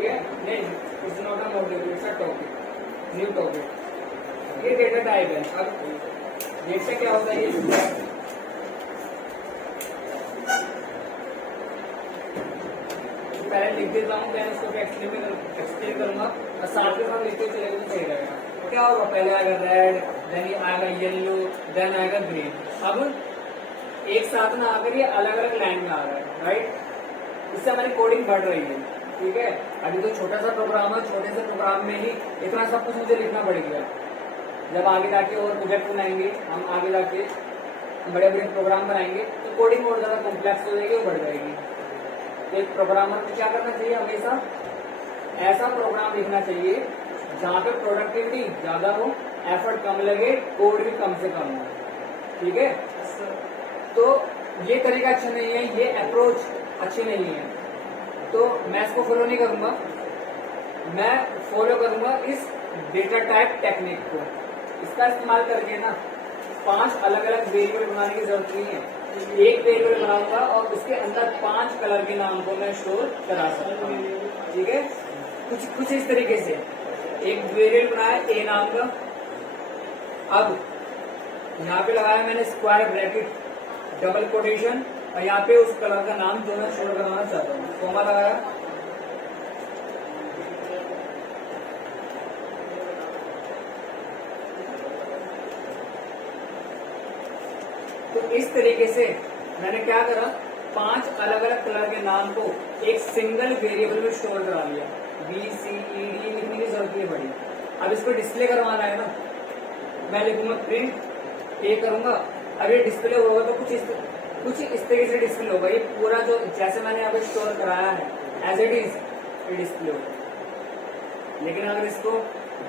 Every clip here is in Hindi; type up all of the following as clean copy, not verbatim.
ठीक है, नहीं it's not a module, it's a topic, new topic. ये डेटा टाइप है। अब जैसे क्या होता है, ये पहले लिख देता हूँ, मैं उसको एक्सप्लेन करूंगा और साथ के साथ लिखते चलेगा तो सही रहेगा। क्या होगा, पहले आएगा रेड, देन आएगा येलो, देन आएगा ग्रीन। अब एक साथ में आकर ये अलग अलग लाइन में आ रहा है, राइट। इससे हमारी कोडिंग बढ़ रही है, ठीक है। अभी तो छोटा सा प्रोग्राम है, छोटे से प्रोग्राम में ही इतना सब कुछ मुझे लिखना पड़ेगा। जब आगे जाके और प्रोजेक्ट बनाएंगे, हम आगे जाके बड़े बड़े प्रोग्राम बनाएंगे तो कोडिंग और ज्यादा कॉम्प्लेक्स हो जाएगी और बढ़ जाएगी। एक प्रोग्रामर को क्या करना चाहिए, हमेशा ऐसा प्रोग्राम लिखना चाहिए जहाँ पे प्रोडक्टिविटी ज्यादा हो, एफर्ट कम लगे, कोड भी कम से कम हो, ठीक है। तो ये तरीका अच्छा नहीं है, ये अप्रोच अच्छी नहीं है, तो मैं इसको फॉलो नहीं करूंगा। मैं फॉलो करूंगा इस डेटा टाइप टेक्निक को। इसका इस्तेमाल करके ना 5 अलग अलग वेरिएबल बनाने की जरूरत नहीं है। एक वेरिएबल बनाऊंगा और उसके अंदर 5 कलर के नाम को मैं स्टोर करा सकता हूँ, ठीक है। कुछ इस तरीके से एक वेरिएबल बनाया ए नाम का। अब यहाँ पे लगाया मैंने स्क्वायर ब्रैकेट, डबल कोटेशन, और यहाँ पे उस कलर का नाम जो मैं स्टोर करवाना चाहता हूँ, कॉमा लगाया। तो इस तरीके से मैंने क्या करा, 5 अलग अलग कलर के नाम को एक सिंगल वेरिएबल में स्टोर करा लिया। बी सी ई डी लिखने की जरूरत नहीं पड़ी। अब इसको डिस्प्ले करवाना है ना, मैं लिखूंगा प्रिंट ए करूंगा। अब ये डिस्प्ले होगा तो कुछ इस तरीके से डिस्प्ले होगा। ये पूरा जो जैसे मैंने यहाँ पे स्टोर कराया है एज इट इज ये डिस्प्ले होगा। लेकिन अगर इसको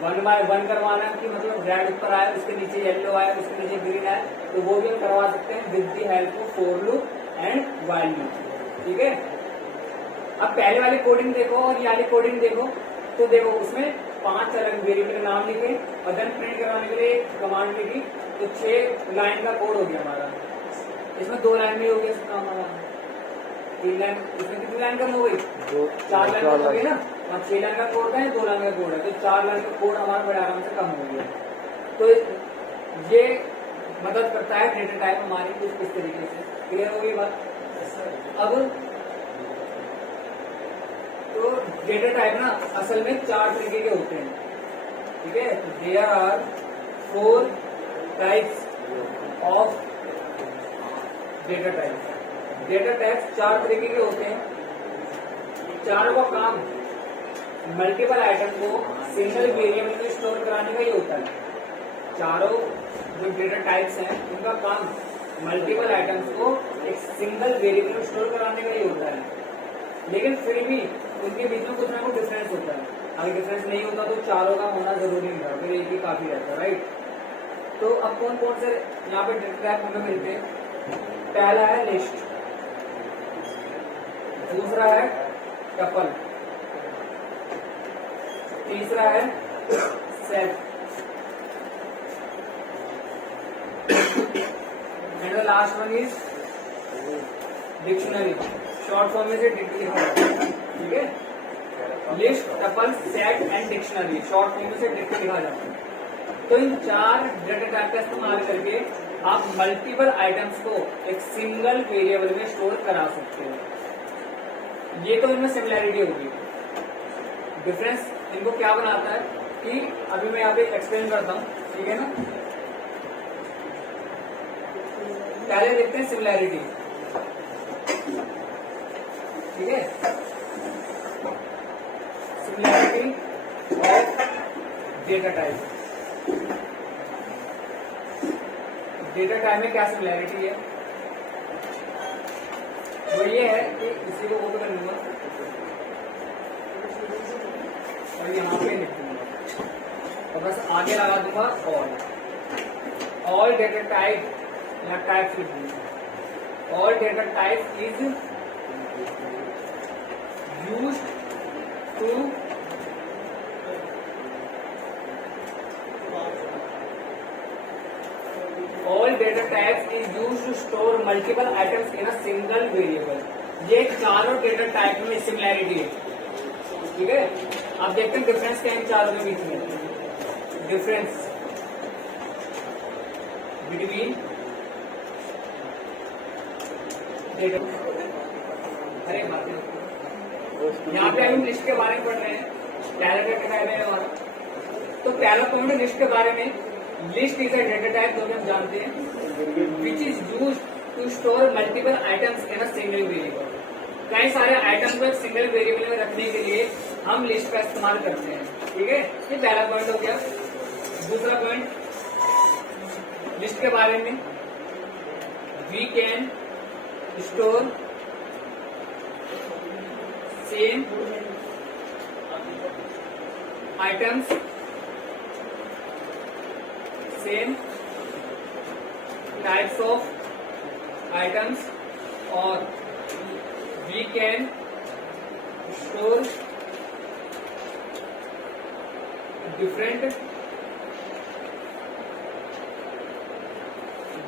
1 by 1 करवाना है कि मतलब रेड ऊपर आए, उसके नीचे येलो आए, उसके नीचे ग्रीन आए, तो वो भी हम करवा सकते हैं with the help of for loop and while loop, ठीक है। अब पहले वाली कोडिंग देखो और ये वाली कोडिंग देखो, तो देखो उसमें 5 अलग वेरिएबल के नाम लिखे और देन प्रिंट करवाने के लिए कमांड लिखी, तो 6 लाइन का कोड हो गया हमारा। इसमें 2 लाइन में हो गया इसका हमारा, 3 लाइन। इसमें कितनी लाइन कम हो गई, 4 लाइन कम हो गई ना। 6 लाइन का कोड है, 2 लाइन का कोड है, तो 4 लाइन का कोड हमारा बड़े आराम से कम हो गया। तो ये मदद करता है डेटा टाइप हमारी कुछ इस तरीके से। क्लियर हो गई बात। अब तो डेटा टाइप ना असल में 4 तरीके के होते हैं, ठीक है। There are 4 types of data type. Data type 4 तरीके के होते हैं। चारों का काम मल्टीपल आइटम को सिंगल वेरिएबल में स्टोर कराने का ही होता है। चारों जो डेटा टाइप्स हैं उनका काम मल्टीपल आइटम्स को एक सिंगल वेरिएबल में स्टोर कराने का ही होता है। लेकिन फिर भी उनके बीच में कुछ ना कुछ डिफरेंस होता है। अगर डिफरेंस नहीं होता तो चारों का होना जरूरी नहीं था, फिर एक ही काफी रहता है, राइट। तो अब कौन कौन से यहाँ पे डेटा टाइप हमें मिलते हैं। पहला है लिस्ट, दूसरा है टपल, तीसरा है set, and the last one is dictionary. Short form में से डिक्शनरी, ठीक है। List, tuple, set and dictionary, short form में से डिक्शनरी लिखा जाता है। तो इन 4 डेटा टाइप का इस्तेमाल करके आप मल्टीपल आइटम्स को एक सिंगल वेरिएबल में स्टोर करा सकते हो। ये तो इनमें सिमिलैरिटी होगी। डिफरेंस इनको क्या बनाता है कि अभी मैं यहाँ पे एक्सप्लेन करता हूँ, ठीक है ना। पहले देखते हैं सिमिलैरिटी, ठीक है। Similarity of data type. Data type में क्या सिमिलैरिटी है, वो ये है कि इसी को ओपन कर लूंगा और यहाँ पे लिख दूंगा और बस आगे लगा दूंगा ऑल डेटा टाइप, यहाँ टाइप लिख दूंगा। All data type is used to all data types is used to store multiple items in a single variable। ये चारों डेटा टाइप में सिमिलैरिटी है। ठीक है। आप देखते हैं डिफरेंस क्या है इन चारों के बीच में, डिफरेंस बिटवीन अरे यहाँ पे हम लिस्ट के बारे में पढ़ रहे हैं, पहला डेटा टाइप है हमारा। तो पहला पॉइंट लिस्ट के बारे में, list is a data type जो हम जानते हैं which is use to store multiple items in a single variable. कई सारे आइटम्स को एक सिंगल वेरिएबल में रखने के लिए हम लिस्ट का इस्तेमाल करते हैं, ठीक है। ये पहला पॉइंट हो गया। दूसरा पॉइंट लिस्ट के बारे में, we can store same items, same types of items, और we can store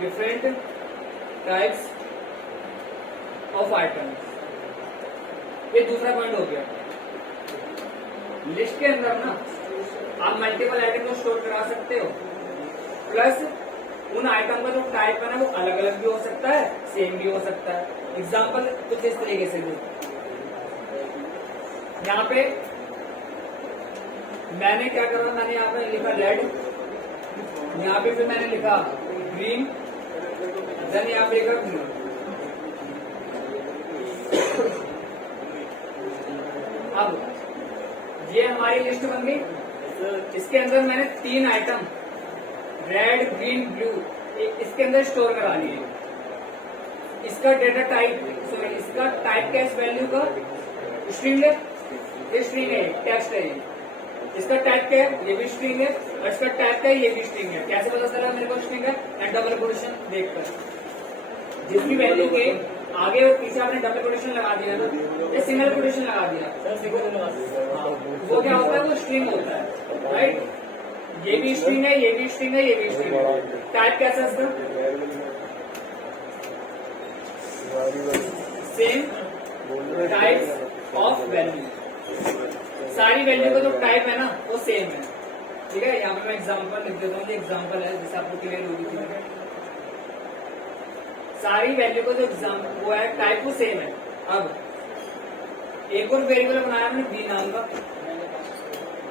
different types of items। ये दूसरा पॉइंट हो गया। लिस्ट के अंदर ना आप मल्टीपल आइटम को स्टोर करा सकते हो, प्लस उन आइटम का जो टाइप है ना वो अलग अलग भी हो सकता है, सेम भी हो सकता है। एग्जाम्पल कुछ इस तरीके से दो। यहाँ पे मैंने क्या करा, मैंने यहाँ पे लिखा रेड, यहाँ पे फिर मैंने लिखा ग्रीन, देन यहाँ पे लिखा ब्लू। अब ये हमारी लिस्ट बन गई। इसके अंदर मैंने 3 आइटम रेड, ग्रीन, ब्लू इसके अंदर स्टोर करा लिए। इसका डेटा टाइप, सॉरी इसका टाइप क्या है इस वैल्यू का, स्ट्रिंग है, ये स्ट्रिंग है, टेक्स्ट है। इसका टाइप क्या है, ये भी स्ट्रिंग है, और इसका टाइप क्या है, ये भी स्ट्रिंग है। कैसे पता चला मेरे को स्ट्रिंग है, एंड डबल कोटेशन देखकर। जिसकी वैल्यू के आगे और पीछे आपने डबल कोटेशन लगा दिया ना, या सिंगल कोटेशन लगा दिया, वो क्या होता है, वो स्ट्रिंग होता है, राइट। ये भी स्ट्रिंग है, ये भी स्ट्रिंग है, ये भी स्ट्रिंग है। टाइप कैसा है इसका, सेम टाइप्स ऑफ वैल्यू। सारी वैल्यू का जो टाइप है ना वो सेम है, ठीक है। यहाँ पे मैं एग्जांपल लिख देता हूँ, ये एग्जांपल है जिससे आपको क्लियर होगी थी। सारी वैल्यू का जो एग्जांपल वो है टाइप वो सेम है। अब एक और वेरिएबल बनाया हमने बी नाम का,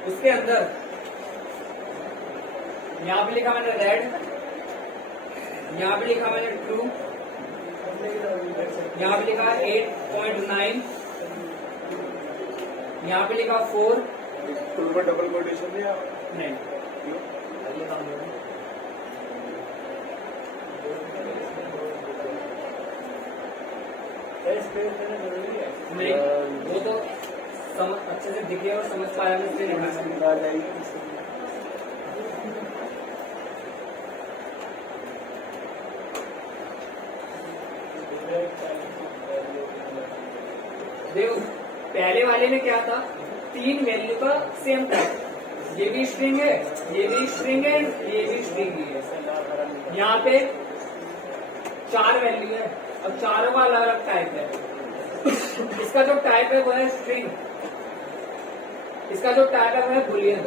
उसके अंदर यहाँ पे लिखा मैंने रेड, यहाँ पे लिखा मैंने ट्रू, यहाँ पे लिखा 8.9, यहाँ पे लिखा 4। ट्रू पर डबल कोटेशन दिया नहीं, नहीं वो तो समझ अच्छे से दिखे और समझ पाया मैं इसलिए लिखा है। देखो पहले वाले में क्या था, 3 वैल्यू का सेम टाइप, ये भी स्ट्रिंग है, ये भी स्ट्रिंग है, ये भी स्ट्रिंग है। यहाँ पे 4 वैल्यू है और चारों का अलग अलग टाइप है। इसका जो टाइप है वो है स्ट्रिंग, इसका जो टाइप है वो है बुलियन।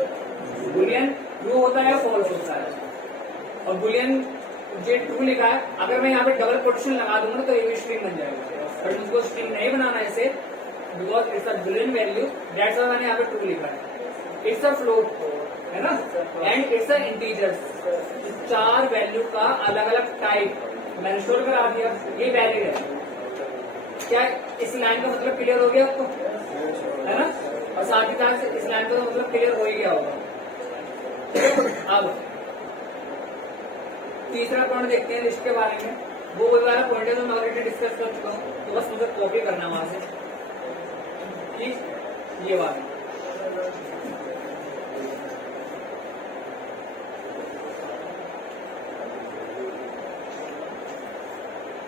बुलियन ट्रू होता है, फॉल्स होता है। और बुलियन जो ट्रू लिखा है, अगर मैं यहाँ पे डबल कोटेशन लगा दूंगा तो ये भी स्ट्रिंग बन जाएगा, बट मुझको स्ट्रिंग नहीं बनाना है इसे, because it's a Boolean value, that's why मैंने यहाँ पे ट्रू लिखा है। इट्स अ फ्लोट है ना, and it's a integers. 4 value का अलग अलग टाइप मैंने स्टोर करा दिया, ये वैलिड है। क्या इस लाइन का मतलब क्लियर हो गया आपको, है ना। और साथ ही साथ इस लाइन का मतलब क्लियर हो ही गया होगा। अब तीसरा पॉइंट देखते हैं लिस्ट के बारे में। वो वाला पॉइंट है जो मैं ऑलरेडी डिस्कस कर चुका हूँ, तो बस मुझे कॉपी करना वहां से, ठीक, ये वाला।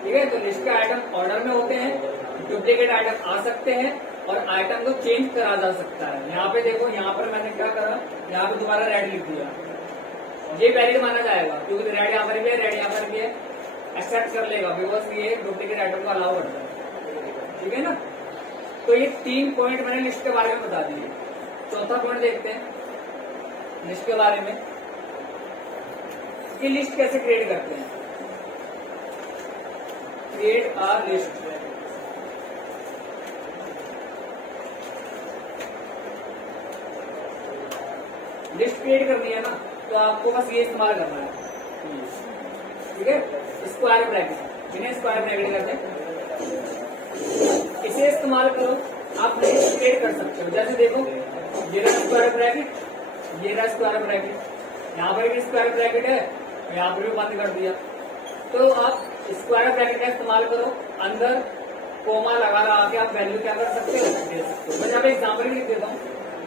ठीक है, तो लिस्ट के आइटम ऑर्डर में होते हैं, डुप्लीकेट आइटम आ सकते हैं और आइटम को चेंज करा जा सकता है। यहाँ पे देखो, यहाँ पर मैंने क्या करा, यहाँ पे दोबारा रेड लिख दिया, ये वैलिड माना जाएगा क्योंकि रेड यहाँ पर भी है, रेड यहाँ पर भी है, एक्सेप्ट कर लेगा बिकॉज ये डुप्लीकेट आइटम को अलाउ करता है, ठीक है ना। तो ये 3 पॉइंट मैंने लिस्ट के बारे में बता दिए। चौथा पॉइंट देखते हैं लिस्ट के बारे में कि लिस्ट कैसे क्रिएट करते हैं। Create a list. List create करनी है ना, तो आपको बस ये इस्तेमाल करना है, ठीक है। स्क्वायर ब्रैकेट, इन्हें स्क्वायर ब्रैकेट करते हैं, इसे इस्तेमाल करो, आप लिस्ट क्रिएट कर सकते हो। जैसे देखो, ये रहा स्क्वायर ब्रैकेट, ये रहा स्क्वायर ब्रैकेट, यहाँ पर भी स्क्वायर ब्रैकेट है, यहाँ पर भी बंद कर दिया। तो आप स्क्वायर ब्रैकेट का इस्तेमाल करो, अंदर कोमा लगा लगा के आप वैल्यू क्या कर सकते हो, दे सकते हो। मैं यहाँ पे एग्जाम्पल लिख देता हूँ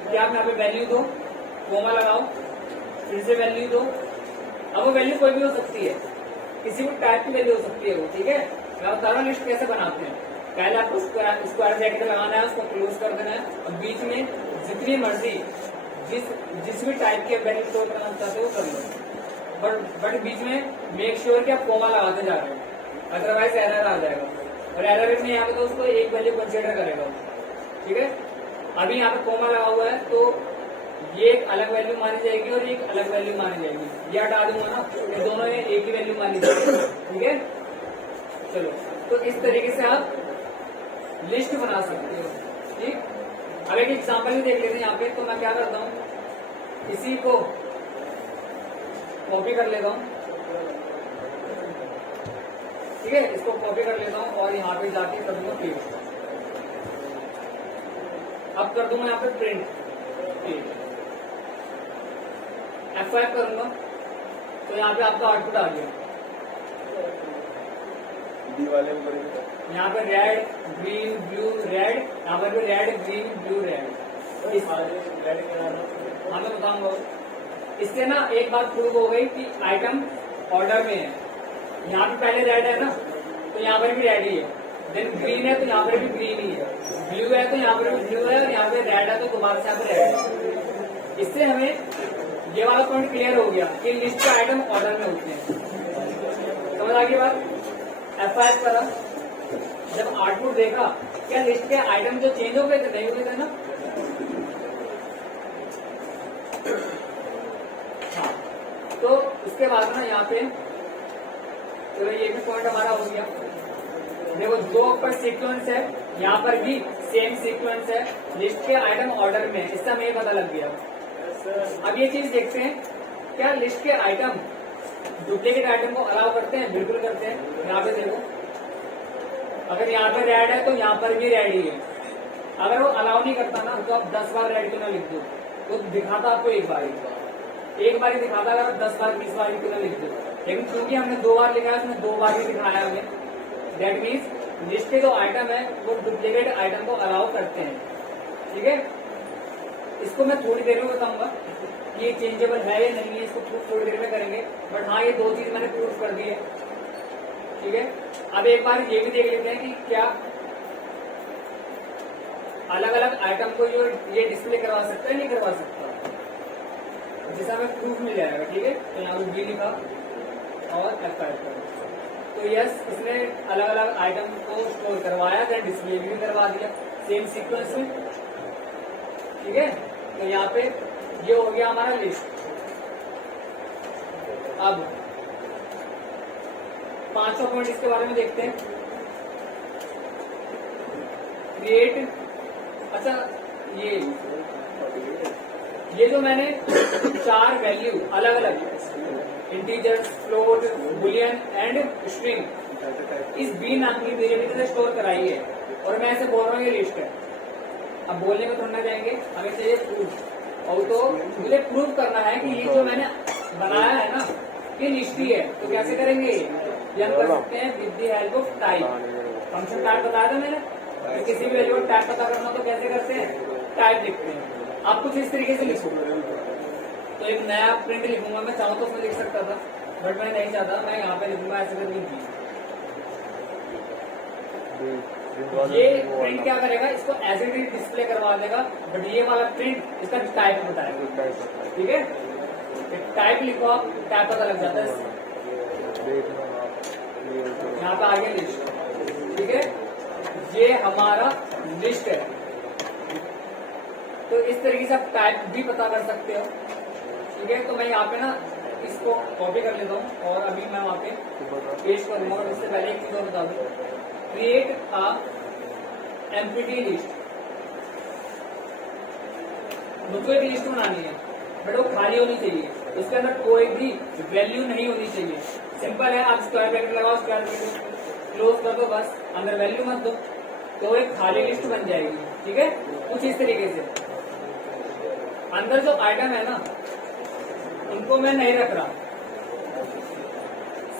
कि आप यहाँ पे वैल्यू दो, कोमा लगाओ, फिर से वैल्यू दो। अब वो वैल्यू कोई भी हो सकती है, किसी भी टाइप की वैल्यू हो सकती है वो, ठीक है। मैं बता रहा हूँ लिस्ट कैसे बनाते हैं। पहले आपको स्क्वायर ब्रैकेट लगाना है, उसको क्लोज कर देना है, और बीच में जितनी मर्जी जिस भी टाइप के वैल्यू स्टोर करना चाहते हो कर लो, बट बीच में मेक श्योर कि आप कोमा लगाते जा रहे हो, अदरवाइज एरर आ जाएगा। और एरर में यहाँ पे तो उसको एक वैल्यू कंसिडर करेगा, ठीक है। अभी यहाँ पे कोमा लगा हुआ है, तो ये एक अलग वैल्यू मानी जाएगी और एक अलग वैल्यू मानी जाएगी। ये हटा दूंगा ना, ये दोनों एक ही वैल्यू मानी जाएगी, ठीक है। चलो, तो इस तरीके से आप लिस्ट बना सकते हो, ठीक। अब एक एग्जाम्पल ही देख लेते हैं यहाँ पे। तो मैं क्या करता हूँ, इसी को कॉपी कर लेता हूँ, ठीक है। इसको कॉपी कर लेता हूँ और यहाँ पे जाके कर दूंगा पेस्ट। अब कर दूंगा यहाँ पे प्रिंट, F5 करूंगा, तो यहाँ पे आपका आउटपुट आ गया। डी वाले में करेंगे, यहाँ पे रेड ग्रीन ब्लू रेड, यहाँ पर भी रेड ग्रीन ब्लू रेड। हाँ, मैं बताऊंगा। इससे ना एक बात प्रूव हो गई कि आइटम ऑर्डर में है। यहाँ पे पहले रेड है ना, तो यहाँ पर भी रेड ही है। देन ग्रीन है तो यहाँ पर भी ग्रीन ही है। ब्लू है तो यहाँ पर भी ब्लू है, और यहाँ पे रेड है तो दोबारा से यहाँ पे रेड है। इससे हमें ये वाला पॉइंट क्लियर हो गया कि लिस्ट के आइटम ऑर्डर में होते हैं। समझ आ गई बात। F5 करा, जब आउटपुट देखा, क्या लिस्ट के आइटम जो चेंज हो गए थे, नहीं हुए थे ना। हाँ, तो उसके बाद ना यहाँ पे चलो ये भी पॉइंट हमारा हो गया। देखो, दो पर सीक्वेंस है, यहाँ पर भी सेम सीक्वेंस है, लिस्ट के आइटम ऑर्डर में, इससे हमें ये पता लग गया। अब ये चीज देखते हैं, क्या लिस्ट के आइटम डुप्लीकेट आइटम को अलाउ करते हैं? बिल्कुल करते हैं। यहाँ पे देखो, अगर यहाँ पे रेड है तो यहाँ पर भी रेड ही है। अगर वो अलाउ नहीं करता ना, तो आप 10 बार रेड क्यों ना लिख दो, तो दिखाता आपको एक बार ही दिखाता। अगर 10 बार 20 बार क्यों ना लिख दो, लेकिन क्योंकि हमने 2 बार लिखा है, उसने 2 बार ही दिखाया हमें। दैट मीन्स लिस्ट के जो आइटम है वो डुप्लीकेट आइटम को अलाउ करते हैं, ठीक है। इसको मैं थोड़ी देर में बताऊंगा कि ये चेंजेबल है या नहीं है, इसको प्रूफ थोड़ी देर में करेंगे। बट हाँ, ये 2 चीज मैंने प्रूफ कर दी है, ठीक है। अब एक बार ये भी देख लेते हैं कि क्या अलग अलग आइटम को ये डिस्प्ले करवा सकता है, नहीं करवा सकता, जिससे हमें प्रूफ मिल जाएगा, ठीक है। तो यहाँ पर बी लिखा और F5 कर, तो यस, इसने अलग अलग आइटम को स्टोर करवाया, फिर डिस्प्ले भी करवा दिया सेम सीक्वेंस में, ठीक है। तो यहाँ पे ये हो गया हमारा लिस्ट। अब 5वां पॉइंट इसके बारे में देखते हैं, क्रिएट। अच्छा, ये जो मैंने 4 वैल्यू अलग अलग, integers, float, Boolean and string, इस बी नाम की वेरिएबल से स्टोर कराई है, और मैं ऐसे बोल रहा हूँ ये लिस्ट है। अब बोलने में थोड़ा जाएंगे, हमें चाहिए प्रूफ, और तो मुझे प्रूफ करना है कि ये जो मैंने बनाया है ना, ये लिस्ट ही है। तो कैसे करेंगे? ये हम कर सकते हैं with the help of type. Function type बताया था मैंने, तो किसी भी वैल्यू को टाइप पता करना तो कैसे करते हैं? टाइप लिखते हैं। आप कुछ इस तरीके से लिखो, तो एक नया प्रिंट लिखूंगा। मैं चाहूँ तो उसमें लिख सकता था, बट मैं नहीं चाहता, मैं यहाँ पे लिखूंगा ऐसे करके। ये प्रिंट क्या करेगा? इसको एज इट इज डिस्प्ले करवा देगा, बट ये वाला प्रिंट इसका टाइप बताएगा, ठीक है। टाइप लिखो आप, टाइप पता लग जाता है। यहाँ पे आ गया लिस्ट, ठीक है। ये हमारा लिस्ट है। तो इस तरीके से आप टाइप भी पता कर सकते हो। ठीक है, तो मैं यहाँ पे ना इसको कॉपी कर लेता हूँ और अभी मैं वहाँ पे पेश करूंगा। और इससे पहले एक चीज और बता दूँ, क्रिएट अ एम्प्टी लिस्ट। मुझको एक लिस्ट बनानी है बट वो खाली होनी चाहिए, उसके अंदर कोई भी वैल्यू नहीं होनी चाहिए। सिंपल है, आप स्क्वायर ब्रैकेट लगाओ, स्क्वायर ब्रैकेट क्लोज कर दो, बस अंदर वैल्यू मत दो, तो एक खाली लिस्ट बन जाएगी। ठीक है, कुछ इस तरीके से। अंदर जो आइटम है ना उनको मैं नहीं रख रहा,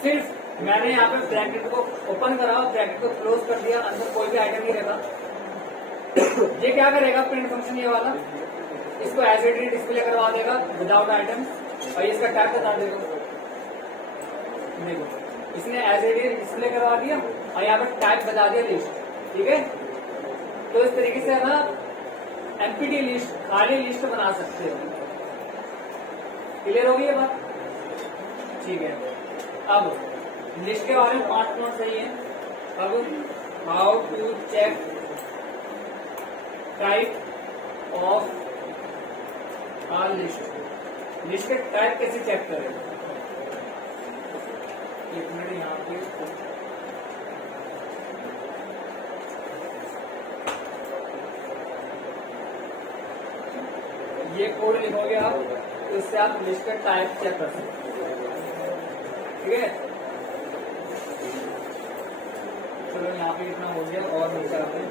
सिर्फ मैंने यहाँ पे ब्रैकेट को ओपन करा, ब्रैकेट को क्लोज कर दिया, अंदर कोई भी आइटम नहीं रखा। ये क्या करेगा प्रिंट फंक्शन, ये वाला इसको एज इट इज डिस्प्ले करवा देगा विदाउट आइटम, और इसका टैग बता देगा। देखो, इसने एज इट इज डिस्प्ले करवा दिया और यहाँ पे टैग बता दिया लिस्ट। ठीक है, तो इस तरीके से ना एम्प्टी लिस्ट, खाली लिस्ट बना सकते हो। क्लियर होगी ये बात? ठीक है, अब लिस्ट के बारे में 5 पॉइंट सही है। अब how to check type of a list. List के टाइप कैसे चेक करें? एक मिनट यहाँ पे ये कोड लिखोगे आप, तो इससे आप लिस्ट का टाइप चेक कर सकते हो। ठीक है, चलो यहाँ पे इतना हो गया और नीचे आते हैं।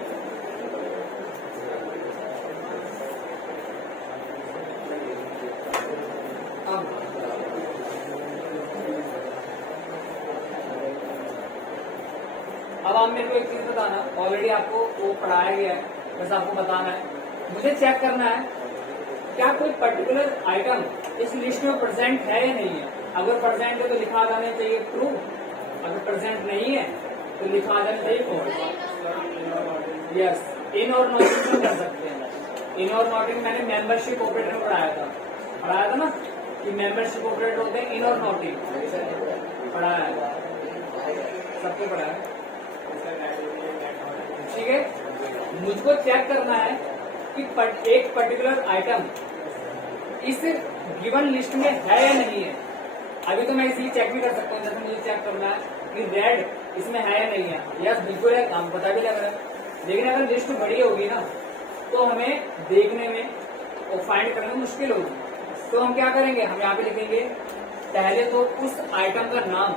अब आप मेरे को एक चीज बताना, ऑलरेडी आपको वो पढ़ाया गया है, बस आपको बताना है, मुझे चेक करना है क्या कोई पर्टिकुलर आइटम इस लिस्ट में प्रेजेंट है या नहीं है। अगर प्रेजेंट है तो लिखा जाना चाहिए ट्रू, अगर प्रेजेंट नहीं है तो लिखा जाना चाहिए फॉल्स। यस, इन और नॉटिंग कर सकते हैं। इन और नॉटिंग मैंने मेंबरशिप ऑपरेटर में पढ़ाया था ना कि मेंबरशिप ऑपरेटर होते हैं इन और नॉटिंग, पढ़ाया है, सबको पढ़ाया है। ठीक है, मुझको चेक करना है कि एक पर्टिकुलर आइटम इस गिवन लिस्ट में है या नहीं है। अभी तो मैं इसलिए चेक भी कर सकता हूँ, जैसे मुझे चेक करना है कि रेड इसमें है या नहीं है। यस, बिल्कुल है, काम पता भी लग रहा है। लेकिन अगर लिस्ट बड़ी होगी ना तो हमें देखने में और फाइंड करने में मुश्किल होगी। तो हम क्या करेंगे, हम यहाँ पे लिखेंगे पहले तो उस आइटम का नाम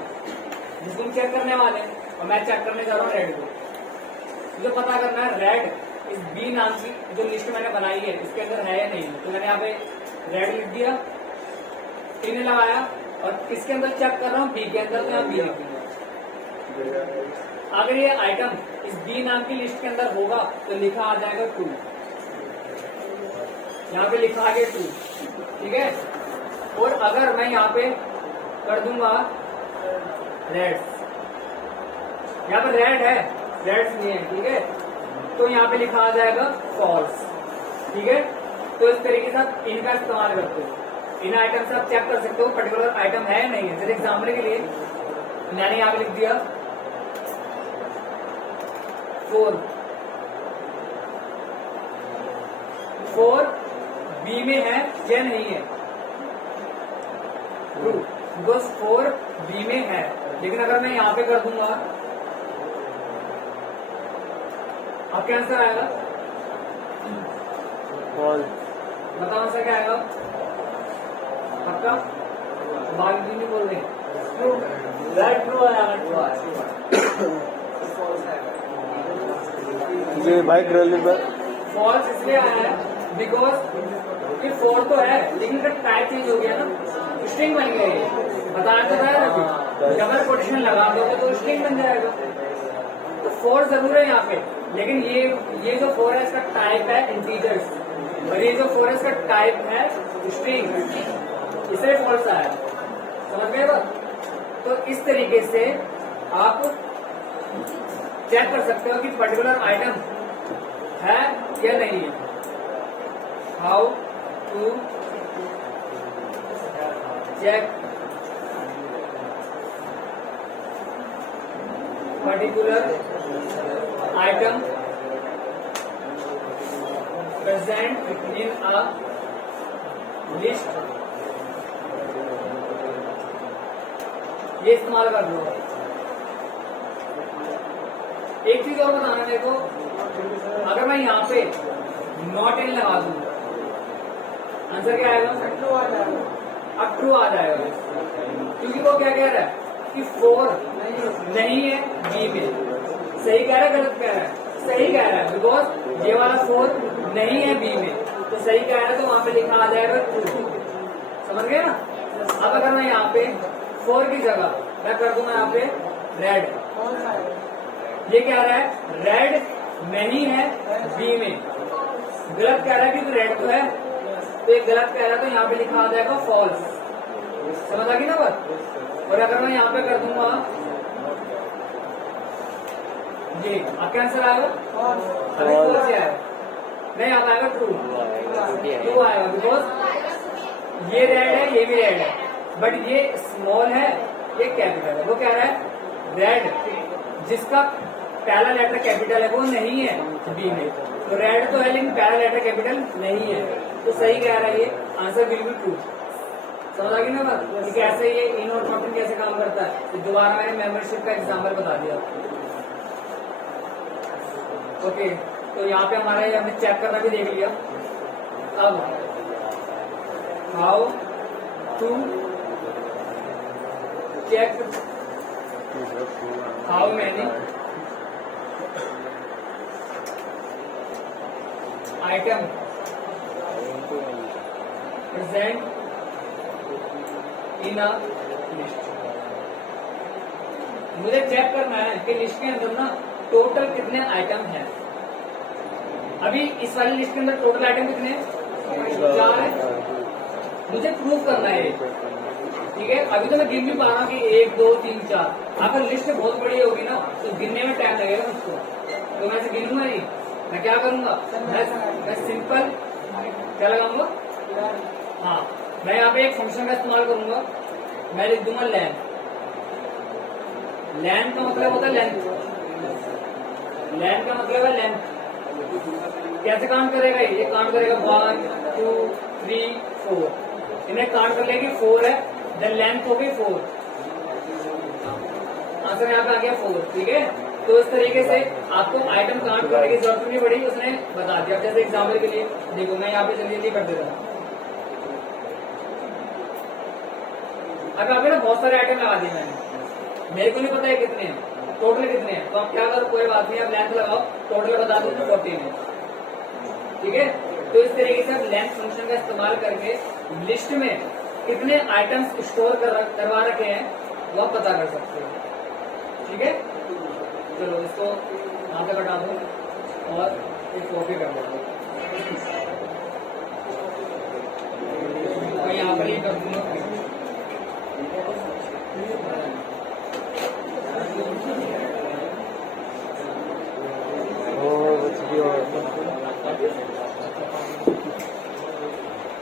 जिसको हम चेक करने वाले हैं, और मैं चेक करने जा रहा हूँ रेड को। मुझे पता करना है रेड इस बी नाम की जो लिस्ट मैंने बनाई है इसके अंदर है या नहीं। तो मैंने यहाँ पे रेड लिख दिया, इन्हें लगाया, और किसके अंदर चेक कर रहा हूँ, बी के अंदर, तो यहाँ बी लिखूंगा। अगर ये आइटम इस बी नाम की लिस्ट के अंदर होगा तो लिखा आ जाएगा 2, यहाँ पे लिखा आ गया 2। ठीक है, और अगर मैं यहाँ पे कर दूंगा रेड, यहाँ पर रेड है, रेड नहीं है, ठीक है, तो यहाँ पे लिखा आ जाएगा फॉल्स। ठीक है, तो इस तरीके से आप इनका इस्तेमाल करते हो। इन आइटम से आप चेक कर सकते हो पर्टिकुलर आइटम है या नहीं है। जैसे एग्जाम्पल के लिए मैंने यहाँ पे लिख दिया 4 बी में है या नहीं है, ट्रू, बिकॉज 4 बी में है। लेकिन अगर मैं यहाँ पे कर दूंगा, आपका आंसर आएगा बताओ आंसर क्या आएगा आपका? बाकी भी नहीं बोल रहे, ट्रू आएगा। जी बाइक रैली पर फॉल्स इसलिए आया है बिकॉज ये 4 तो है लेकिन इसका टाइप चेंज हो गया ना, स्ट्रिंग बन गया है। बताया तो था अभी, डबल कोटेशन लगा दोगे तो स्ट्रिंग बन जाएगा। तो 4 जरूर है यहाँ पे, लेकिन ये जो 4 है इसका टाइप है इंटीजर्स, और ये जो 4 है इसका टाइप है स्ट्रिंग, इसलिए फॉल्स आया। समझ गए बात? तो इस तरीके से आप चेक कर सकते हो कि पर्टिकुलर आइटम है या नहीं है। How to check particular item present in a list, ये इस्तेमाल कर लो। एक चीज और बताना मेरे को, अगर मैं यहाँ पे नॉट इन लगा दूं, आंसर क्या आएगा? अब ट्रू आ जाएगा, क्योंकि वो क्या कह रहा है कि 4 नहीं है बी में। सही कह रहा है गलत कह रहा है? सही कह रहा है, बिकॉज ये वाला 4 नहीं है बी में, तो सही कह रहा है, तो वहां पे लिखा आ जाएगा ट्रू। समझ गए ना? अब अगर मैं यहाँ पे 4 की जगह मैं कर दूंगा यहाँ पे रेड, ये कह रहा है रेड नहीं है बी में, गलत कह रहा है कि रेड तो है, तो ये गलत कह रहा है, तो यहाँ पे लिखा आ जाएगा फॉल्स। समझ आ गई ना बात? और अगर मैं यहाँ पे कर दूंगा ये, आपका आंसर आएगा फॉल्स आएगा, नहीं यहाँ पे आएगा ट्रू। ट्रू आएगा, बिकॉज ये रेड है, ये भी रेड है, बट ये स्मॉल है, ये कैपिटल है। वो कह रहा है रेड जिसका पहला लेटर कैपिटल है वो नहीं है बी में, तो रेड तो है लेकिन पहला लेटर कैपिटल नहीं है, तो सही कह रहा है, ये आंसर बिल्कुल ट्रू। समझ आ गई ना बात कि कैसे ये इन और नॉट इन कैसे काम करता है? तो दोबारा मैंने मेंबरशिप का एग्जाम्पल बता दिया। ओके, तो यहाँ पे हमारा ये हमने चेक करना भी देख लिया। अब how to check how many item present in a list. मुझे चेक करना है कि लिस्ट के अंदर ना टोटल कितने आइटम हैं। अभी इस वाली लिस्ट के अंदर टोटल आइटम कितने हैं? 4 है। मुझे प्रूव करना है, ठीक है? अभी तो मैं गिन भी पा रहा हूँ कि 1 2 3 4। अगर लिस्ट बहुत बड़ी होगी ना तो गिनने में टाइम लगेगा मुझको, तो मैं इसे गिनूंगा नहीं। मैं क्या करूंगा? मैं सिंपल क्या लगाऊंगा? हाँ, मैं यहाँ पे एक फंक्शन का इस्तेमाल करूंगा। मैं लिख दूंगा लेंथ। लेंथ का मतलब होता है लेंथ। लेंथ का मतलब है लेंथ। कैसे काउंट करेगा? ये काउंट करेगा 1 2 3 4। इन्हें काउंट कर लेगी 4 है, देन लेंथ हो गई 4। आंसर यहाँ पे आ गया 4, ठीक है? तो इस तरीके से आपको आइटम काउंट करने की जरूरत नहीं पड़ी, उसने बता दिया। जैसे एग्जाम्पल के लिए देखो, मैं यहाँ पे जल्दी जल्दी कर देता हूँ। अब यहाँ पे ना बहुत सारे आइटम लगा दिए मैंने, मेरे को नहीं पता है कितने हैं, टोटल कितने हैं। तो आप क्या करो, कोई बात नहीं, आप लेंथ लगाओ, टोटल बता दो 14 है, ठीक है? तो इस तरीके से आप लेंथ फंक्शन का इस्तेमाल करके लिस्ट में कितने आइटम्स स्टोर करवा रखे हैं वो आप पता कर सकते हो, ठीक है? चलो इसको यहाँ पे हटा दो और एक कॉपी कर दो। मैं यहाँ पर ही कर दूंगा।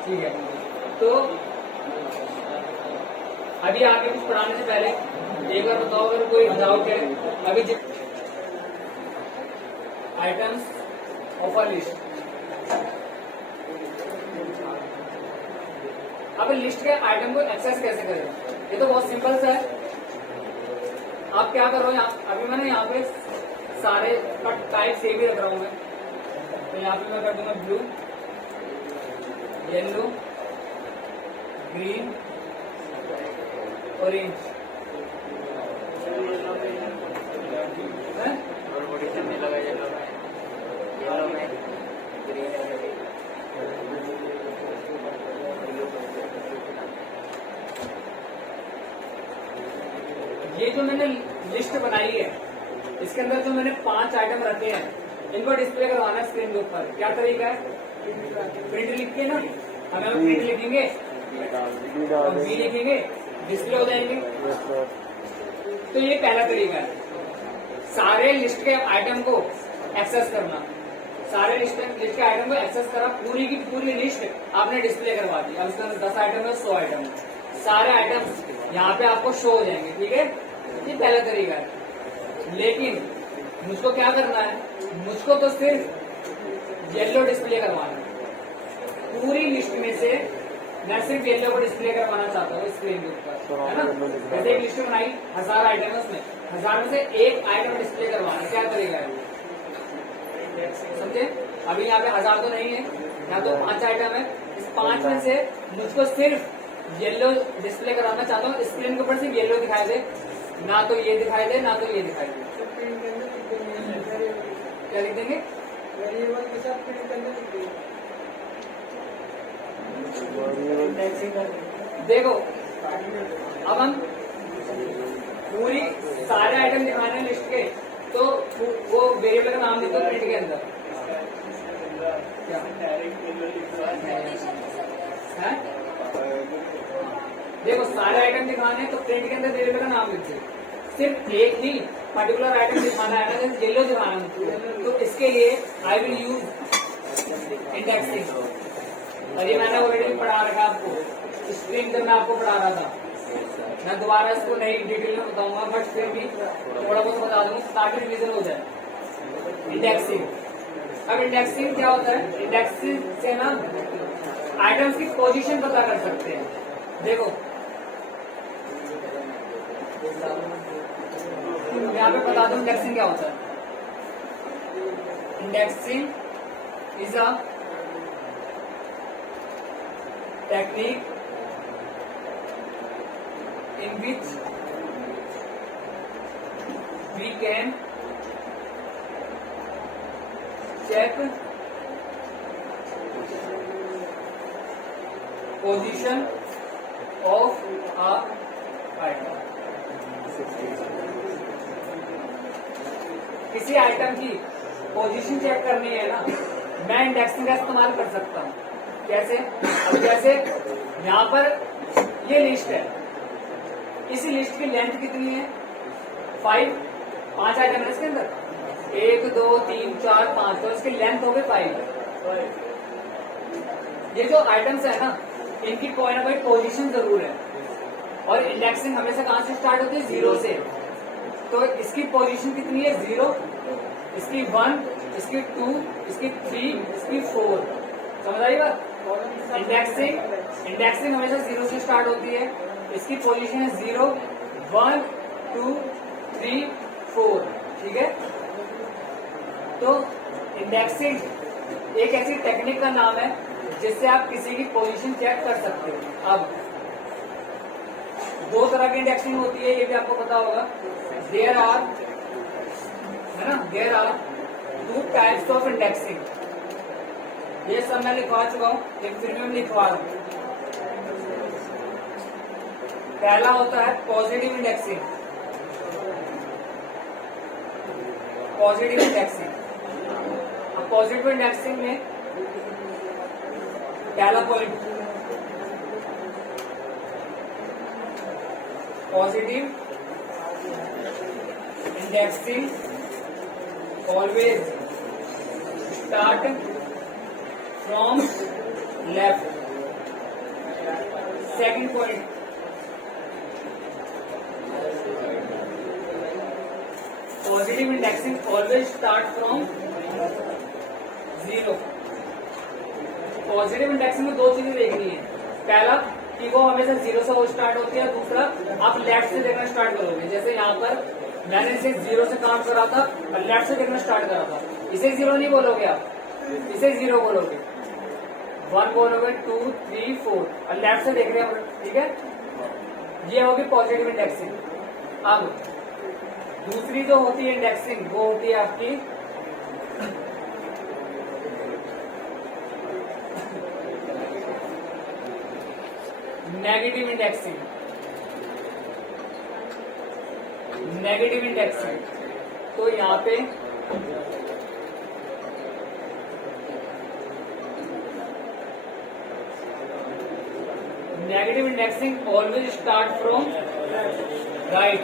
ठीक है, तो अभी आगे कुछ पढ़ाने से पहले एक बार बताओ, अगर कोई डाउट है अभी आइटम्स ऑफ अ लिस्ट। अब लिस्ट के आइटम को एक्सेस कैसे करें? ये तो बहुत सिंपल सा है। आप क्या करो, अभी मैंने यहाँ पे सारे टाइप सेम ही रख रहा हूं मैं। तो यहाँ पे मैं कर दूंगा ब्लू, येलो, ग्रीन, ऑरेंज। ये जो मैंने लिस्ट बनाई है, इसके अंदर जो मैंने 5 आइटम रखे हैं, इनको डिस्प्ले करवाना है स्क्रीन के ऊपर। क्या तरीका है? प्रिंट लिख के ना, हमें प्रिंट लिखेंगे और बी लिखेंगे, डिस्प्ले हो जाएंगे। तो ये पहला तरीका है, सारे लिस्ट के आइटम को एक्सेस करना। सारे लिस्ट के आइटम को एक्सेस करा, पूरी की पूरी लिस्ट आपने डिस्प्ले करवा दी। अब इसके अंदर 10 आइटम है, 100 आइटम है, सारे आइटम यहाँ पे आपको शो हो जाएंगे, ठीक है? ये पहला तरीका है। लेकिन मुझको क्या करना है? मुझको तो सिर्फ येलो डिस्प्ले करवाना है। पूरी लिस्ट में से मैं सिर्फ येलो को डिस्प्ले करवाना चाहता हूँ स्क्रीन के ऊपर, है ना। जैसे एक लिस्ट बनाई 1000 आइटम है, उसमें 1000 में से एक आइटम डिस्प्ले करवाना, क्या करेगा समझे। अभी यहाँ पे 1000 तो नहीं है, यहाँ तो 5 आइटम है। इस 5 में से मुझको सिर्फ येलो डिस्प्ले कराना चाहता हूँ, स्क्रीन के ऊपर सिर्फ येलो दिखाई दे, ना तो ये दिखाई दे ना तो ये दिखाई दे। क्या लिख देंगे, देखो अब हम पूरी सारे आइटम दिखाने हैं लिस्ट के, तो वो वेरिएबल का नाम देते हो प्रिंट के अंदर। क्या है? देखो सारे आइटम दिखाने हैं तो प्रिंट के अंदर वेरिएबल का नाम लिखते, सिर्फ एक ही पर्टिकुलर आइटम दिखाना है ना, जैसे येलो दिखाना है तो इसके लिए आई विल यूज इंडेक्सिंग। और ये मैंने ऑलरेडी पढ़ा रखा आपको स्क्रीन पर, मैं आपको पढ़ा रहा था। मैं दोबारा इसको नई डिटेल में बताऊंगा, बट फिर भी थोड़ा बहुत बता दूंगा ताकि रिवीजन हो जाए। इंडेक्सिंग, अब इंडेक्सिंग क्या होता है, इंडेक्सिंग से ना आइटम्स की पोजीशन पता कर सकते हैं। देखो यहाँ पे बता दूं इंडेक्सिंग क्या होता है। Indexing is a technique in which we can check position of a item। किसी आइटम की पोजीशन चेक करनी है ना, मैं इंडेक्सिंग का इस्तेमाल कर सकता हूँ। कैसे, अब जैसे यहाँ पर ये लिस्ट है, इसी लिस्ट की लेंथ कितनी है 5 आइटम है इसके अंदर, 1 2 3 4 5, तो इसकी लेंथ हो गई 5। ये जो आइटम्स है ना, इनकी कोई ना कोई पोजीशन जरूर है, और इंडेक्सिंग हमेशा कहां से स्टार्ट होती है, 0 से। तो इसकी पोजीशन कितनी है 0, इसकी 1, इसकी 2, इसकी 3, इसकी 4। समझ आई बात। इंडेक्सिंग हमेशा 0 से स्टार्ट होती है, इसकी पोजीशन है 0 1 2 3 4, ठीक है। तो इंडेक्सिंग एक ऐसी टेक्निक का नाम है जिससे आप किसी की पोजीशन चेक कर सकते हो। अब 2 तरह की इंडेक्सिंग होती है, ये भी आपको पता होगा। There are 2 types of indexing. ये सब मैं लिखवा चुका हूँ, लेकिन फिर भी मैं लिखवा रहा हूँ। पहला होता है पॉजिटिव इंडेक्सिंग। अब पॉजिटिव इंडेक्सिंग में पहला point, positive indexing always start from left. Second point, positive indexing always start from 0। Positive indexing में 2 चीजें देखनी है, पहला कि वो हमेशा 0 से वो स्टार्ट होती है, दूसरा आप लेफ्ट से देखना स्टार्ट करोगे। जैसे यहाँ पर मैंने इसे 0 से काउंट करा था और लेफ्ट से देखना स्टार्ट करा था, इसे 0 नहीं बोलोगे आप, इसे 0 बोलोगे। 1 बोलोगे, 2 3 4 और लेफ्ट से देख रहे हैं, ठीक है। ये होगी पॉजिटिव इंडेक्सिंग। अब दूसरी जो होती है इंडेक्सिंग, वो होती है आपकी नेगेटिव इंडेक्सिंग। नेगेटिव इंडेक्सिंग तो यहाँ पे negative indexing always start from right.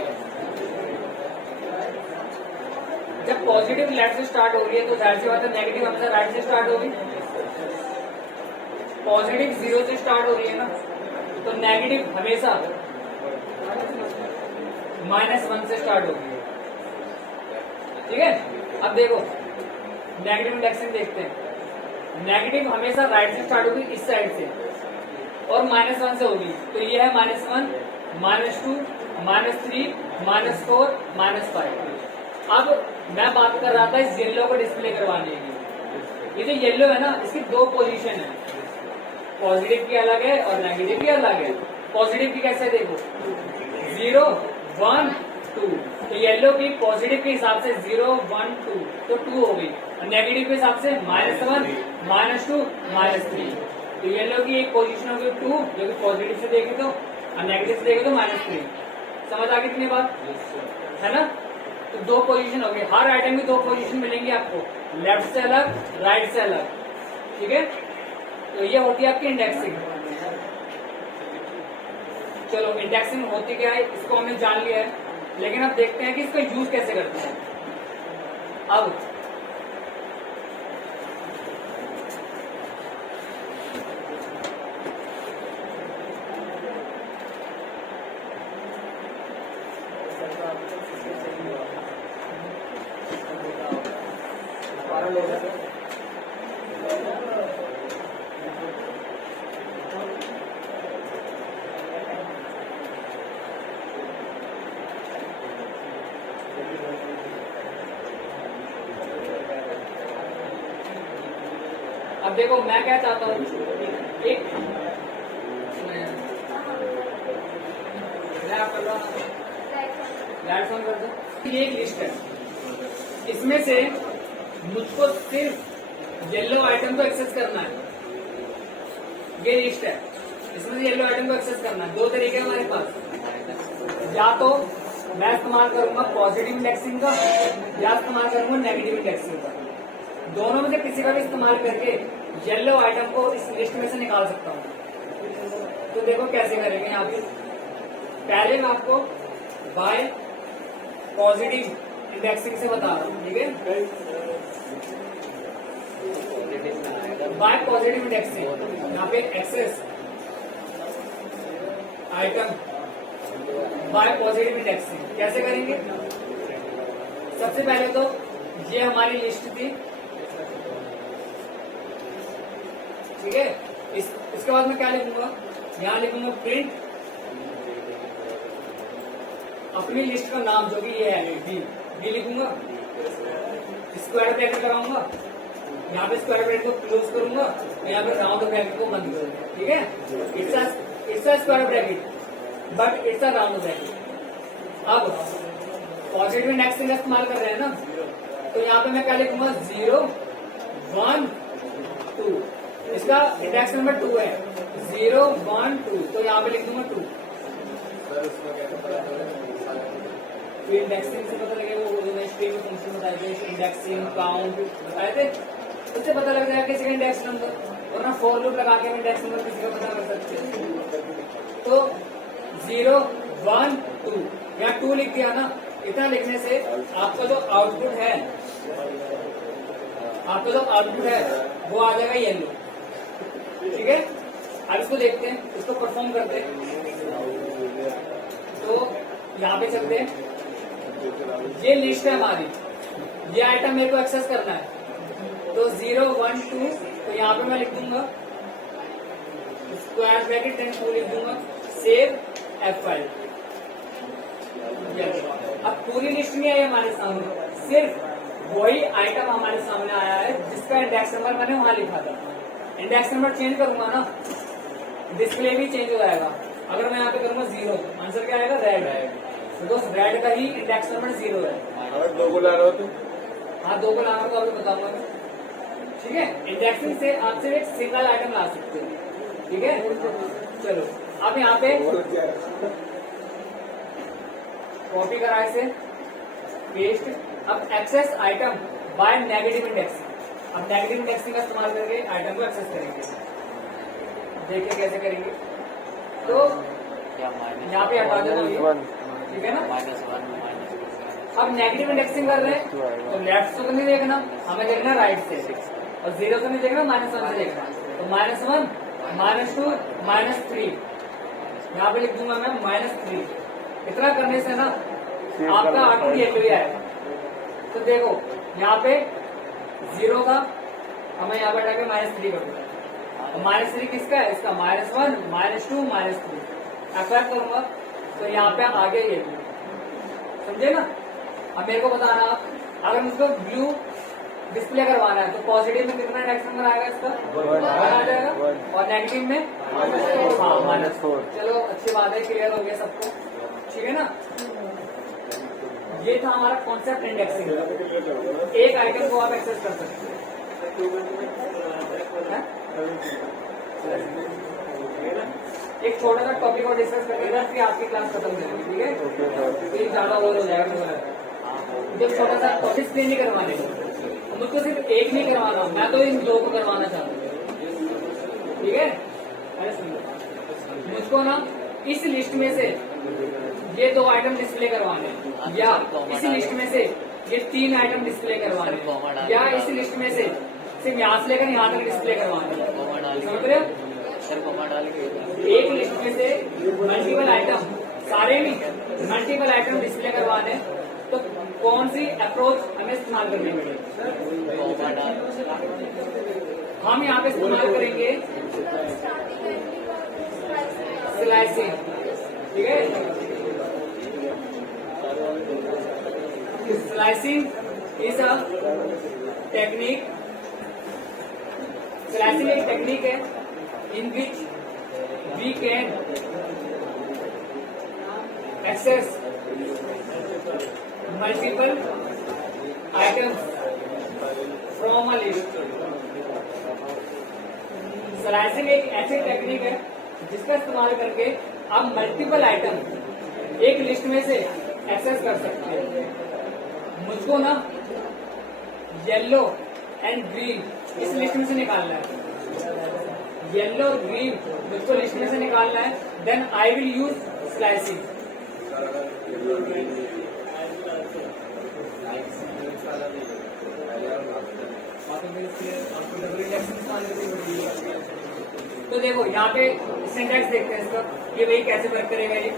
जब पॉजिटिव लेफ्ट से स्टार्ट हो रही है तो जाहिर सी बात है नेगेटिव हमेशा राइट से स्टार्ट होगी। पॉजिटिव 0 से स्टार्ट हो रही है ना, तो नेगेटिव हमेशा -1 से स्टार्ट होगी, ठीक है। अब देखो नेगेटिव इंडेक्सिंग देखते हैं। नेगेटिव हमेशा राइट से स्टार्ट होगी, इस साइड से, और -1 से होगी। तो ये है -1, -2, -3, -4, -5। अब मैं बात कर रहा था इस येलो को डिस्प्ले करवाने की। ये जो येलो है ना, इसकी दो पोजीशन है, पॉजिटिव की अलग है और नेगेटिव की अलग है। पॉजिटिव की कैसे देखो, 0, 1, 2। तो येलो की पॉजिटिव के हिसाब से 0, 1, 2, तो 2 हो गई, और नेगेटिव के हिसाब से -1, -2, -3। तो येलो की एक पोजीशन होगी 2, जो कि पॉजिटिव से देखे तो, और नेगेटिव से देखे तो -3। समझ आ गई इतनी बात, है ना? तो दो पोजीशन होगी, हर आइटम की दो पोजीशन मिलेंगी आपको, लेफ्ट से अलग, राइट से अलग, ठीक है? तो ये होती है आपकी इंडेक्सिंग। चलो, इंडेक्सिंग होती क्या है इसको हमने जान लिया है, लेकिन अब देखते हैं कि इसका यूज कैसे करते हैं। अब अब देखो, मैं क्या चाहता हूँ, एक मैं आप कर रहा हूँ, लाइट ऑन कर दो। ये एक लिस्ट है, इसमें से मुझको सिर्फ येलो आइटम को एक्सेस करना है। ये लिस्ट है, इसमें से येलो आइटम को एक्सेस करना है। दो तरीके हमारे पास, या तो मैं इस्तेमाल करूंगा पॉजिटिव इंडेक्सिंग का, या इस्तेमाल करूंगा नेगेटिव इंडेक्सिंग का। दोनों में से किसी का भी इस्तेमाल करके येलो आइटम को इस लिस्ट में से निकाल सकता हूँ। तो देखो कैसे करेंगे यहाँ पे। पहले मैं आपको बाय पॉजिटिव इंडेक्सिंग से बता रहा हूँ, ठीक है? बाय पॉजिटिव इंडेक्सिंग, यहाँ पे access item by positive indexing कैसे करेंगे? सबसे पहले तो ये हमारी लिस्ट थी, ठीक है? इसके बाद मैं क्या लिखूंगा, यहाँ लिखूंगा प्रिंट अपनी लिस्ट का नाम, जो कि ये है बी लिखूंगा, स्क्वायर ब्रैकेट लगाऊंगा, यहाँ पे स्क्वायर ब्रैकेट को क्लोज करूंगा, यहाँ पे राउंड ब्रैकेट को बंद करूंगा, ठीक है? It's a square bracket but it's a round bracket. अब पॉजिटिव इंडेक्सिंग का इस्तेमाल कर रहे हैं ना, तो यहाँ पे मैं क्या लिखूंगा, 0, 1, 2। इसका इंडेक्स नंबर 2 है, 0, 1, 2, तो यहाँ पे लिख दूंगा 2। फिर इंडेक्सिंग से पता लगेगा, वो स्ट्रिंग में फंक्शन बताए थे, इंडेक्सिंग काउंट बताए थे, उससे पता लग जाएगा किसी का इंडेक्स नंबर, वरना फॉर लूप लगा के इंडेक्स नंबर किसी का पता कर सकते हैं। तो 0, 1, 2, यहाँ 2 लिख दिया ना, इतना लिखने से आपका जो आउटपुट है, वो आ जाएगा येलो, ठीक है? अब इसको देखते हैं, इसको परफॉर्म करते हैं। तो यहाँ पे चलते हैं, ये लिस्ट है हमारी, ये आइटम मेरे को एक्सेस करना है। तो 0, 1, 2, तो यहाँ पे मैं लिख दूंगा स्क्वायर ब्रैकेट, देन 2 लिख दूंगा, सेव F5। अब पूरी लिस्ट नहीं आई हमारे सामने, सिर्फ वही आइटम हमारे सामने आया है जिसका इंडेक्स नंबर मैंने वहां लिखा था। इंडेक्स नंबर चेंज करूंगा ना, डिस्प्ले भी चेंज हो जाएगा। अगर मैं यहाँ पे करूंगा 0, आंसर क्या आएगा, रेड। तो दोस्त रेड का ही इंडेक्स नंबर 0 है। अगर 2 को ला रहा हो तो? हाँ, 2 को लाना तो अभी बताऊंगा मैं, ठीक है? इंडेक्सिंग से आप सिर्फ एक सिंगल आइटम ला सकते हो, ठीक है? चलो, अब यहाँ पे कॉपी करा इसे, पेस्ट। अब access item by negative indexing. अब नेगेटिव इंडेक्सिंग का इस्तेमाल करके आइटम को एक्सेस करेंगे। देखिए कैसे करेंगे। तो यहाँ पे हटा देना ये, ठीक है ना? अब नेगेटिव इंडेक्सिंग कर रहे हैं तो लेफ्ट से तो नहीं देखना, हमें देखना राइट से, और 0 से नहीं देखना, -1 से देखना। तो -1, -2, -3, यहाँ पे लिख दूंगा मैं -3। इतना करने से ना आपका आउटपुट येलो ही आएगा। तो देखो यहाँ पे 0 था, अब मैं यहाँ पर जाके -3 कर दूंगा। -3 किसका है? इसका -1 -2 -3 अप्लाई करूंगा तो यहाँ पे आ गया ये समझे ना। अब मेरे को बताना आप अगर मुझको ब्लू डिस्प्ले करवाना है तो पॉजिटिव में कितना इंडेक्स नंबर आएगा इसका? 1 आ जाएगा और नेगेटिव में हाँ -4। चलो अच्छी बात है, क्लियर हो गया सबको, ठीक है ना। ये था हमारा कॉन्सेप्ट इंडेक्सिंग का। एक आइटम को आप एक्सेस कर सकते हैं। एक छोटा सा टॉपिक और डिस्कस करेगा फिर आपकी क्लास खत्म हो जाएगी, ठीक है। फिर ज्यादा ओवर हो जाएगा। जब छोटा सा टॉपिक एक्सप्लेन नहीं करवाने मुझको सिर्फ एक नहीं करवाना, मैं तो इन दो को करवाना चाहता हूँ, ठीक है। अरे सुनो, मुझको ना इस लिस्ट में से ये 2 आइटम डिस्प्ले करवाने या इस लिस्ट में से ये 3 आइटम डिस्प्ले करवाने या इस लिस्ट में से सिर्फ यहाँ से लेकर यहाँ तक डिस्प्ले करवाने, समझ रहे हो? एक लिस्ट में से मल्टीपल आइटम, सारे नहीं मल्टीपल आइटम डिस्प्ले करवाने, तो कौन सी अप्रोच हमें इस्तेमाल करनी पड़ेगी? हम यहाँ पे इस्तेमाल करेंगे स्लाइसिंग, ठीक है। Slicing is a technique, slicing एक टेक्निक है in which we can access multiple items from a list. Slicing एक ऐसी टेक्निक है जिसका इस्तेमाल करके आप मल्टीपल आइटम एक लिस्ट में से एक्सेस कर सकते हैं। मुझको ना येलो एंड ग्रीन इस लिस्ट में से निकालना है, येलो और ग्रीन मुझको लिस्ट में से निकालना है, then I will use slicing. तो देखो यहाँ पे सिंटैक्स देखते हैं इसका, ये भाई कैसे वर्क करेगा ये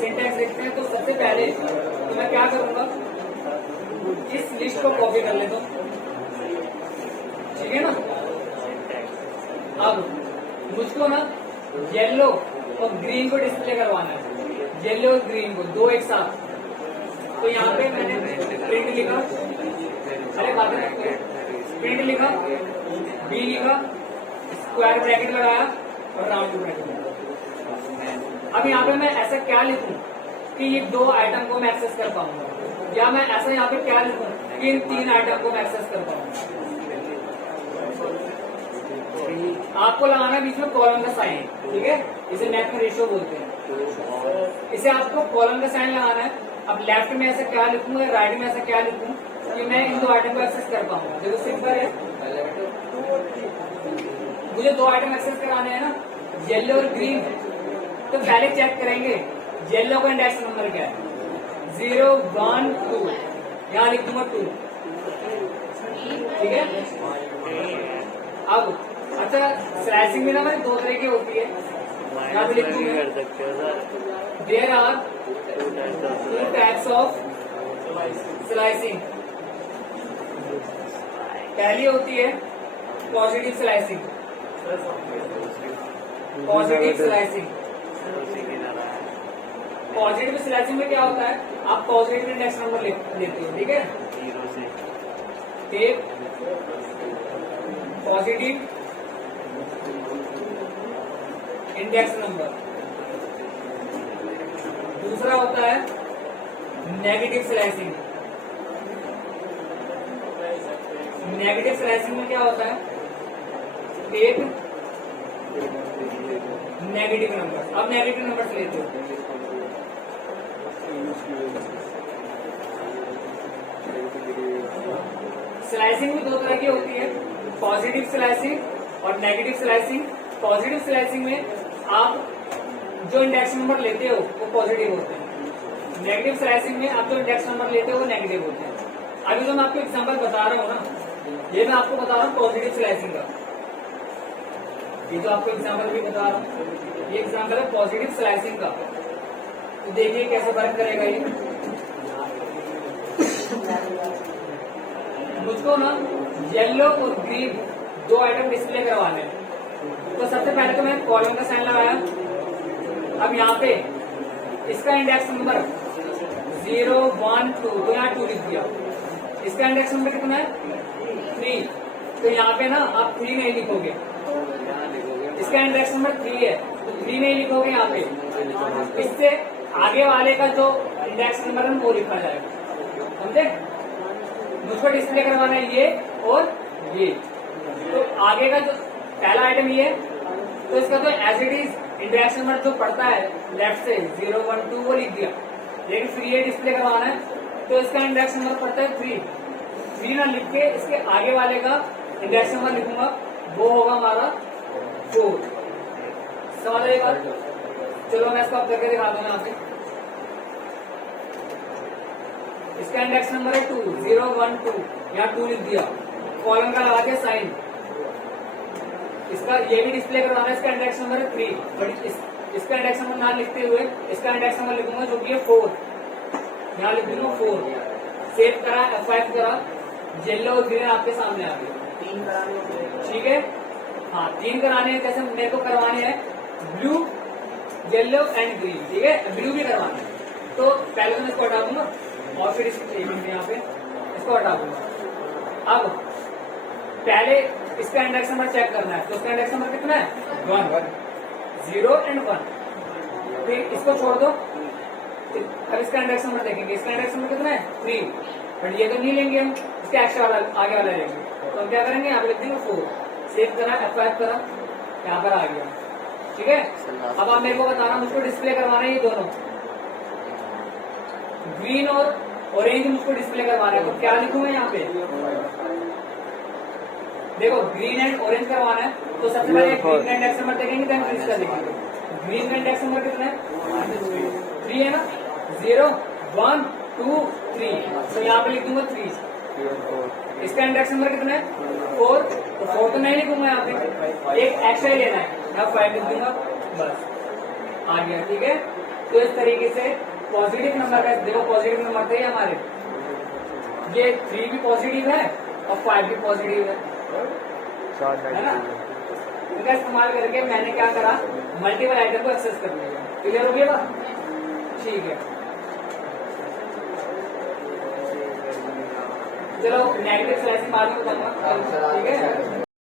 सिंटैक्स देखते हैं। तो सबसे पहले तो मैं क्या करूंगा, इस लिस्ट को कॉपी कर लेता हूँ, ठीक है ना। अब मुझको ना येलो और ग्रीन को डिस्प्ले करवाना है, येलो और ग्रीन को 2 एक साथ। तो यहाँ पे मैंने प्रिंट लिखा, अरे बात है प्रिंट लिखा, बी लिखा, स्क्वायर ब्रैकेट लगाया और राउंड ब्रैकेट लगाया। अब यहाँ पे मैं ऐसा क्या लिखूं कि ये 2 आइटम को मैं एक्सेस कर पाऊंगा, या मैं ऐसा यहाँ पे क्या लिखूं कि इन 3 आइटम को मैं एक्सेस कर पाऊंगा। आपको लगाना है बीच में कॉलम का साइन, ठीक है, इसे मैथ में रेशियो बोलते हैं। इसे आपको कॉलम का साइन लगाना है। अब लेफ्ट में ऐसा क्या लिखूंगा, राइट में ऐसा क्या लिखूं कि मैं इन 2 आइटम को एक्सेस कर पाऊंगा। देखो सिंपल है, मुझे 2 आइटम एक्सेस कराने हैं ना, येलो और ग्रीन। तो पहले चेक करेंगे येलो का इंडेक्स नंबर क्या है, 0 1 2, यहाँ लिख दूंगा 2, ठीक है। अब अच्छा स्लाइसिंग में ना मैंने 2 तरह की होती है, यहाँ पे लिख दूंगा there are 2 types of slicing. पहली होती है positive slicing, positive slicing. Positive slicing में क्या होता है, आप पॉजिटिव इंडेक्स नंबर लेते हो, ठीक है। एक पॉजिटिव इंडेक्स नंबर, दूसरा होता है नेगेटिव स्लाइसिंग। नेगेटिव स्लाइसिंग में क्या होता है, एक नेगेटिव नंबर। अब नेगेटिव नंबर से लेते हो, स्लाइसिंग भी 2 तरह की होती है, पॉजिटिव स्लाइसिंग और नेगेटिव स्लाइसिंग। पॉजिटिव स्लाइसिंग में आप जो इंडेक्स नंबर लेते हो वो पॉजिटिव होते हैं, नेगेटिव स्लाइसिंग में आप जो इंडेक्स नंबर लेते हो वो नेगेटिव होते हैं। अभी जो मैं आपको एग्जांपल बता रहा हूँ ना, ये मैं आपको बता रहा हूँ पॉजिटिव स्लाइसिंग का, ये जो आपको एग्जांपल भी बता रहा हूँ ये एग्जांपल है पॉजिटिव स्लाइसिंग का। तो देखिए कैसे वर्क करेगा ये। मुझको ना येलो और ग्रीन दो आइटम डिस्प्ले करवाने हैं। तो सबसे पहले तो मैंने कॉलम का साइन लगाया। अब यहाँ पे इसका इंडेक्स नंबर 0, 1, 2 तो यहाँ 2 लिख दिया। इसका इंडेक्स नंबर कितना है 3, तो यहाँ पे ना आप 3 नहीं लिखोगे। इसका इंडेक्स नंबर 3 है तो 3 नहीं लिखोगे यहाँ पे। इससे आगे वाले का जो इंडेक्स नंबर है वो लिखा जाएगा, समझे। मुझको डिस्प्ले करवाना है ये और ये। तो आगे का जो पहला आइटम ये है, तो इसका तो as it is index number जो पड़ता है लेफ्ट से 0, 1, 2 वो लिख दिया। लेकिन फिर ये डिस्प्ले करवाना है तो इसका इंडेक्स नंबर पड़ता है 3 ना लिख के इसके आगे वाले का इंडेक्स नंबर लिखूंगा, वो होगा हमारा 4। समझ रहे बात? चलो मैं इसको अब करके दिखा दूंगा यहाँ पे। इसका इंडेक्स नंबर है 2, 0, 1, 2 यहाँ 2 लिख दिया। कॉलम का लगा के साइन। इसका ये भी डिस्प्ले करवाना है, इसका इंडेक्स नंबर है 3, बट इसका इंडेक्स नंबर ना लिखते हुए इसका इंडेक्स नंबर लिखूंगा जो कि है 4। यहाँ लिख दूंगा 4। सेव करा, F5 करा, येलो और ग्रीन आपके सामने आ गया। 3 कराने, ठीक है। हाँ 3 कराने हैं, जैसे मेरे को करवाने हैं ब्लू, येलो एंड ग्रीन, ठीक है। ब्लू भी करवाना है तो पहले तो मैं इसको हटा दूंगा और फिर यहाँ पे इसको हटा दूंगा। अब पहले इसका इंडेक्स नंबर चेक करना है, तो इसका इंडेक्स नंबर कितना है 1, 0 एंड 1। फिर इसको छोड़ दो। अब इसका इंडेक्स नंबर देखेंगे, इसका इंडेक्स नंबर कितना है 3, बट ये तो नहीं लेंगे हम, इसका एक्स्ट्रा वाला आगे वाला लेंगे। तो हम क्या करेंगे, यहाँ पे लिख देंगे 4। सेव करा, F5 करा, यहाँ पर आ गया, ठीक है। अब आप मेरे को बताना मुझको डिस्प्ले करवाना है ये दोनों, ग्रीन और ऑरेंज मुझको डिस्प्ले करवाना है। तो क्या लिखूंगा यहाँ पे, देखो ग्रीन एंड ऑरेंज करवाना है तो सबसे पहले ग्रीन का इंडेक्स नंबर देखेंगे, देन फिर इसका देखेंगे। ग्रीन का इंडेक्स नंबर कितना है 3 है ना, 0, 1, 2, 3, तो यहाँ पे लिख दूंगा 3। इसका इंडेक्स नंबर कितना है 4, तो 4 तो नहीं लिखूंगा यहाँ पे, एक एक्स्ट्रा ही लेना है, यहाँ 5 लिख दूंगा, बस आ गया, ठीक है। तो इस तरीके से पॉजिटिव नंबर का, देखो पॉजिटिव नंबर थे हमारे, ये 3 भी पॉजिटिव है और 5 भी पॉजिटिव है ना। इनका इस्तेमाल करके मैंने क्या करा, मल्टीपल आइटम को एक्सेस कर लिया। क्लियर हो गया, ठीक है। चलो नेगेटिव स्लाइसिंग बाद में बताऊंगा, ठीक है।